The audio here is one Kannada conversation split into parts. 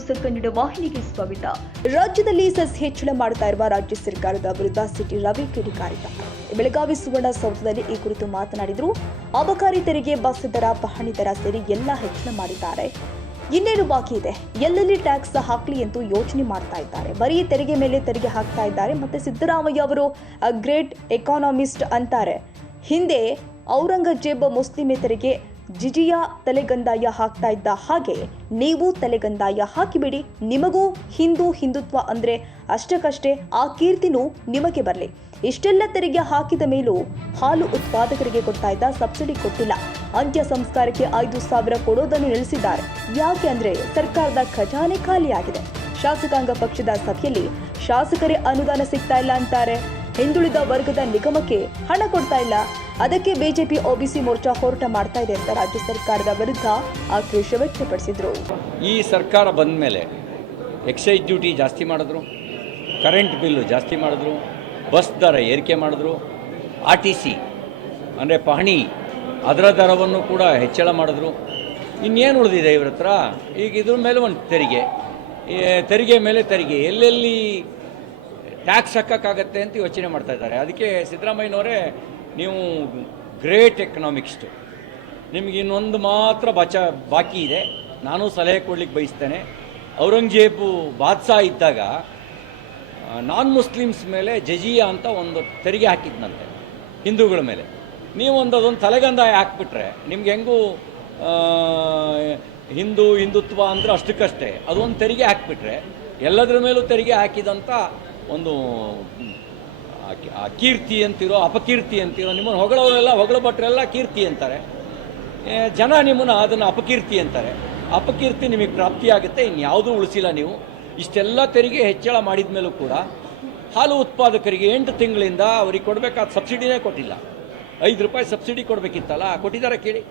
ನ್ಯೂಸ್ ಕನ್ನಡ ವಾಹಿನಿಗೆ ಸ್ವಾಗತ. ರಾಜ್ಯದಲ್ಲಿ ಸೆಸ್ ಹೆಚ್ಚಳ ಮಾಡುತ್ತಾ ಇರುವ ರಾಜ್ಯ ಸರ್ಕಾರದ ವಿರುದ್ಧ ಸಿಟಿ ರವಿ ಕಿಡಿಕಾರಿದ್ದಾರೆ. ಬೆಳಗಾವಿ ಸುವರ್ಣಸೌಧದಲ್ಲಿ ಈ ಕುರಿತು ಮಾತನಾಡಿದರು. ಅಬಕಾರಿ ತೆರಿಗೆ, ಬಸ್ ದರ, ಪಹಣಿ ದರ ಸೇರಿ ಎಲ್ಲ ಹೆಚ್ಚಳ ಮಾಡಿದ್ದಾರೆ. ಇನ್ನೇನು ಬಾಕಿ ಇದೆ, ಎಲ್ಲೆಲ್ಲಿ ಟ್ಯಾಕ್ಸ್ ಹಾಕ್ಲಿ ಎಂದು ಯೋಚನೆ ಮಾಡ್ತಾ ಇದ್ದಾರೆ. ಬರೀ ತೆರಿಗೆ ಮೇಲೆ ತೆರಿಗೆ ಹಾಕ್ತಾ ಇದ್ದಾರೆ. ಮತ್ತೆ ಸಿದ್ದರಾಮಯ್ಯ ಅವರು ಗ್ರೇಟ್ ಎಕಾನಮಿಸ್ಟ್ ಅಂತಾರೆ. ಹಿಂದೆ ಔರಂಗಜೇಬ್ ಮುಸ್ಲಿಮೇತರಿಗೆ ಜಿಜಿಯಾ ತಲೆಗಂದಾಯ ಹಾಕ್ತಾ ಇದ್ದ ಹಾಗೆ ನೀವು ತಲೆಗಂದಾಯ ಹಾಕಿಬಿಡಿ, ನಿಮಗೂ ಹಿಂದುತ್ವ ಅಂದ್ರೆ ಅಷ್ಟಕ್ಕಷ್ಟೇ, ಆ ಕೀರ್ತಿನೂ ನಿಮಗೆ ಬರಲಿ. ಇಷ್ಟೆಲ್ಲ ತೆರಿಗೆ ಹಾಕಿದ ಮೇಲೂ ಹಾಲು ಉತ್ಪಾದಕರಿಗೆ ಕೊಡ್ತಾ ಇದ್ದ ಸಬ್ಸಿಡಿ ಕೊಟ್ಟಿಲ್ಲ. ಅಂತ್ಯ ಸಂಸ್ಕಾರಕ್ಕೆ 5,000 ಕೊಡೋದನ್ನು ನಿಲ್ಲಿಸಿದ್ದಾರೆ. ಯಾಕೆ ಅಂದ್ರೆ ಸರ್ಕಾರದ ಖಜಾನೆ ಖಾಲಿಯಾಗಿದೆ. ಶಾಸಕಾಂಗ ಪಕ್ಷದ ಸಭೆಯಲ್ಲಿ ಶಾಸಕರೇ ಅನುದಾನ ಸಿಗ್ತಾ ಇಲ್ಲ ಅಂತಾರೆ. ಹಿಂದುಳಿದ ವರ್ಗದ ನಿಗಮಕ್ಕೆ ಹಣ ಕೊಡ್ತಾ ಇಲ್ಲ. ಅದಕ್ಕೆ ಬಿಜೆಪಿ ಒಬಿಸಿ ಮೋರ್ಚಾ ಹೋರಾಟ ಮಾಡ್ತಾ ಇದೆ ಅಂತ ರಾಜ್ಯ ಸರ್ಕಾರದ ವಿರುದ್ಧ ಆಕ್ರೋಶ ವ್ಯಕ್ತಪಡಿಸಿದರು. ಈ ಸರ್ಕಾರ ಬಂದ ಮೇಲೆ ಎಕ್ಸೈಸ್ ಡ್ಯೂಟಿ ಜಾಸ್ತಿ ಮಾಡಿದ್ರು, ಕರೆಂಟ್ ಬಿಲ್ಲು ಜಾಸ್ತಿ ಮಾಡಿದ್ರು, ಬಸ್ ದರ ಏರಿಕೆ ಮಾಡಿದ್ರು, RTC ಅಂದರೆ ಪಹಣಿ ಅದರ ದರವನ್ನು ಕೂಡ ಹೆಚ್ಚಳ ಮಾಡಿದ್ರು. ಇನ್ನೇನು ಉಳಿದಿದೆ ಇವ್ರ ಹತ್ರ? ಈಗ ಇದ್ರ ಮೇಲೆ ಒಂದು ತೆರಿಗೆ ಮೇಲೆ ತೆರಿಗೆ, ಎಲ್ಲೆಲ್ಲಿ ಟ್ಯಾಕ್ಸ್ ಹಾಕೋಕ್ಕಾಗತ್ತೆ ಅಂತ ಯೋಚನೆ ಮಾಡ್ತಾ ಇದ್ದಾರೆ. ಅದಕ್ಕೆ ಸಿದ್ದರಾಮಯ್ಯನವರೇ, ನೀವು ಗ್ರೇಟ್ ಎಕನಾಮಿಕ್ಸ್ಟು, ನಿಮಗೆ ಇನ್ನೊಂದು ಮಾತ್ರ ಬಾಕಿ ಇದೆ. ನಾನು ಸಲಹೆ ಕೊಡ್ಲಿಕ್ಕೆ ಬಯಸ್ತೇನೆ. ಔರಂಗಜೇಬು ಬಾದ್ಶಾ ಇದ್ದಾಗ ನಾನ್ ಮುಸ್ಲಿಮ್ಸ್ ಮೇಲೆ ಜಜಿಯಾ ಅಂತ ಒಂದು ತೆರಿಗೆ ಹಾಕಿದ್ನಂತೆ, ಹಿಂದೂಗಳ ಮೇಲೆ. ಅದೊಂದು ತಲೆಗಂದಾಯ ಹಾಕ್ಬಿಟ್ರೆ ನಿಮ್ಗೆ ಹೆಂಗೂ ಹಿಂದುತ್ವ ಅಂದರೆ ಅಷ್ಟಕ್ಕಷ್ಟೇ. ಅದೊಂದು ತೆರಿಗೆ ಹಾಕಿಬಿಟ್ರೆ ಎಲ್ಲದರ ಮೇಲೂ ತೆರಿಗೆ ಹಾಕಿದಂಥ ಒಂದು ಕೀರ್ತಿ ಅಂತಿರೋ ಅಪಕೀರ್ತಿ ಅಂತಿರೋ, ನಿಮ್ಮನ್ನು ಹೊಗಳಭಟ್ರೆಲ್ಲ ಕೀರ್ತಿ ಅಂತಾರೆ. ಜನ ನಿಮ್ಮನ್ನು ಅದನ್ನು ಅಪಕೀರ್ತಿ ಅಂತಾರೆ. ಅಪಕೀರ್ತಿ ನಿಮಗೆ ಪ್ರಾಪ್ತಿಯಾಗುತ್ತೆ, ಇನ್ಯಾವುದೂ ಉಳಿಸಿಲ್ಲ ನೀವು. ಇಷ್ಟೆಲ್ಲ ತೆರಿಗೆ ಹೆಚ್ಚಳ ಮಾಡಿದ ಮೇಲೂ ಕೂಡ ಹಾಲು ಉತ್ಪಾದಕರಿಗೆ 8 ತಿಂಗಳಿಂದ ಅವ್ರಿಗೆ ಕೊಡಬೇಕಾದ ಸಬ್ಸಿಡಿನೇ ಕೊಟ್ಟಿಲ್ಲ. 5 ರೂಪಾಯಿ ಸಬ್ಸಿಡಿ ಕೊಡಬೇಕಿತ್ತಲ್ಲ, ಕೊಟ್ಟಿದ್ದಾರೆ ಕೇಳಿ.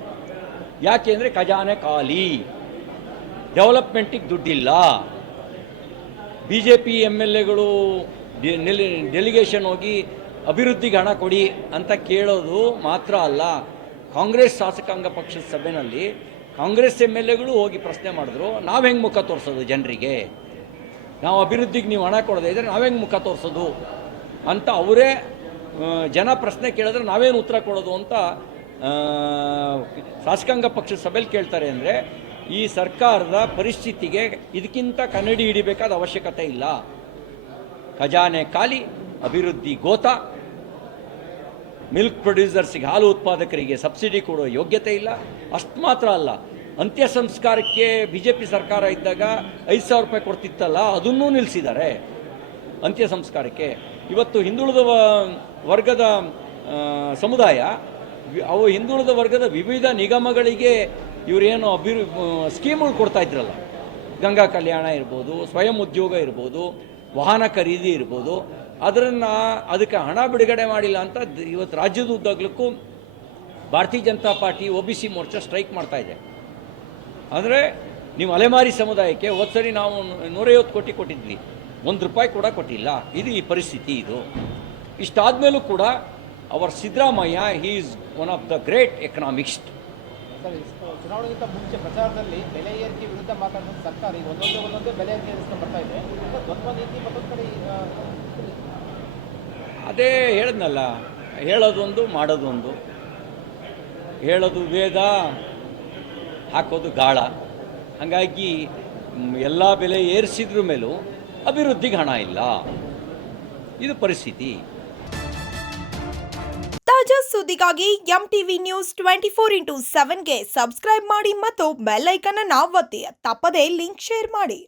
ಯಾಕೆ ಅಂದರೆ ಖಜಾನೆ ಖಾಲಿ, ಡೆವಲಪ್ಮೆಂಟಿಗೆ ದುಡ್ಡಿಲ್ಲ. BJP MLAಗಳು ಡೆಲಿಗೇಷನ್ ಹೋಗಿ ಅಭಿವೃದ್ಧಿಗೆ ಹಣ ಕೊಡಿ ಅಂತ ಕೇಳೋದು ಮಾತ್ರ ಅಲ್ಲ, ಕಾಂಗ್ರೆಸ್ ಶಾಸಕಾಂಗ ಪಕ್ಷದ ಸಭೆಯಲ್ಲಿ ಕಾಂಗ್ರೆಸ್ MLAಗಳು ಹೋಗಿ ಪ್ರಶ್ನೆ ಮಾಡಿದ್ರು, ನಾವು ಹೆಂಗೆ ಮುಖ ತೋರಿಸೋದು ಜನರಿಗೆ? ನಾವು ಅಭಿವೃದ್ಧಿಗೆ ನೀವು ಹಣ ಕೊಡದೇ ಇದ್ದರೆ ನಾವೆಂಗೆ ಮುಖ ತೋರಿಸೋದು ಅಂತ ಅವರೇ ಜನ ಪ್ರಶ್ನೆ ಕೇಳಿದ್ರೆ ನಾವೇನು ಉತ್ತರ ಕೊಡೋದು ಅಂತ ಶಾಸಕಾಂಗ ಪಕ್ಷದ ಸಭೆಯಲ್ಲಿ ಕೇಳ್ತಾರೆ. ಅಂದರೆ ಈ ಸರ್ಕಾರದ ಪರಿಸ್ಥಿತಿಗೆ ಇದಕ್ಕಿಂತ ಕನ್ನಡಿ ಹಿಡಿಬೇಕಾದ ಅವಶ್ಯಕತೆ ಇಲ್ಲ. ಖಜಾನೆ ಖಾಲಿ, ಅಭಿವೃದ್ಧಿ ಗೋತ, ಮಿಲ್ಕ್ ಪ್ರೊಡ್ಯೂಸರ್ಸಿಗೆ, ಹಾಲು ಉತ್ಪಾದಕರಿಗೆ ಸಬ್ಸಿಡಿ ಕೊಡೋ ಯೋಗ್ಯತೆ ಇಲ್ಲ. ಅಷ್ಟು ಮಾತ್ರ ಅಲ್ಲ, ಅಂತ್ಯ ಸಂಸ್ಕಾರಕ್ಕೆ BJP ಸರ್ಕಾರ ಇದ್ದಾಗ 5,000 ರೂಪಾಯಿ ಕೊಡ್ತಿತ್ತಲ್ಲ, ಅದನ್ನೂ ನಿಲ್ಲಿಸಿದ್ದಾರೆ ಅಂತ್ಯ ಸಂಸ್ಕಾರಕ್ಕೆ. ಇವತ್ತು ಹಿಂದುಳಿದ ವರ್ಗದ ಸಮುದಾಯ, ಅವು ಹಿಂದುಳಿದ ವರ್ಗದ ವಿವಿಧ ನಿಗಮಗಳಿಗೆ ಇವರೇನು ಸ್ಕೀಮ್ಗಳು ಕೊಡ್ತಾ ಇದ್ರಲ್ಲ, ಗಂಗಾ ಕಲ್ಯಾಣ ಇರ್ಬೋದು, ಸ್ವಯಂ ಉದ್ಯೋಗ ಇರ್ಬೋದು, ವಾಹನ ಖರೀದಿ ಇರ್ಬೋದು, ಅದಕ್ಕೆ ಹಣ ಬಿಡುಗಡೆ ಮಾಡಿಲ್ಲ ಅಂತ ಇವತ್ತು ರಾಜ್ಯದ ಉದ್ದಗಲಕ್ಕೂ ಭಾರತೀಯ Janata party OBC Morcha strike ಮಾಡ್ತಾ ಇದೆ. ಅಂದರೆ ನೀವು ಅಲೆಮಾರಿ ಸಮುದಾಯಕ್ಕೆ ಹೋದ್ಸರಿ ನಾವು 150 ಕೋಟಿ ಕೊಟ್ಟಿದ್ವಿ, 1 ರೂಪಾಯಿ ಕೂಡ ಕೊಟ್ಟಿಲ್ಲ. ಇದು ಈ ಪರಿಸ್ಥಿತಿ. ಇದು ಇಷ್ಟಾದಮೇಲೂ ಕೂಡ our Siddaramaiah, he is one of the great economist. ಚುನಾವಣೆಗಿಂತ ಮುಂಚೆ ಪ್ರಚಾರದಲ್ಲಿ ಬೆಲೆ ಏರಿಕೆ ವಿರುದ್ಧ ಮಾತಾಡಿದ ಸರ್ಕಾರ ಈಗ ಒಂದೊಂದೇ ಬೆಲೆ ಏರಿಕೆ ಎದುರಿಸ್ಕೊಂಡು ಬರ್ತಾ ಇದೆ. ದ್ವಂದ್ವ ನೀತಿ ಮತ್ತೊಂದು ಕಡೆ ಅದೇ ಹೇಳಿದ್ನಲ್ಲ, ಹೇಳೋದೊಂದು ಮಾಡೋದೊಂದು. ಹೇಳೋದು ವೇದ, ಹಾಕೋದು ಗಾಳ. ಹಾಗಾಗಿ ಎಲ್ಲ ಬೆಲೆ ಏರಿಸಿದ್ರ ಮೇಲೂ ಅಭಿವೃದ್ಧಿಗೆ ಹಣ ಇಲ್ಲ. ಇದು ಪರಿಸ್ಥಿತಿ. ತಾಜಾ ಸುದ್ದಿಗಾಗಿ MTV ನ್ಯೂಸ್ 24x7ಗೆ ಸಬ್ಸ್ಕ್ರೈಬ್ ಮಾಡಿ ಮತ್ತು ಬೆಲ್ ಐಕಾನ್ ಅನ್ನು ಒತ್ತಿ. ತಪ್ಪದೇ ಲಿಂಕ್ ಶೇರ್ ಮಾಡಿ.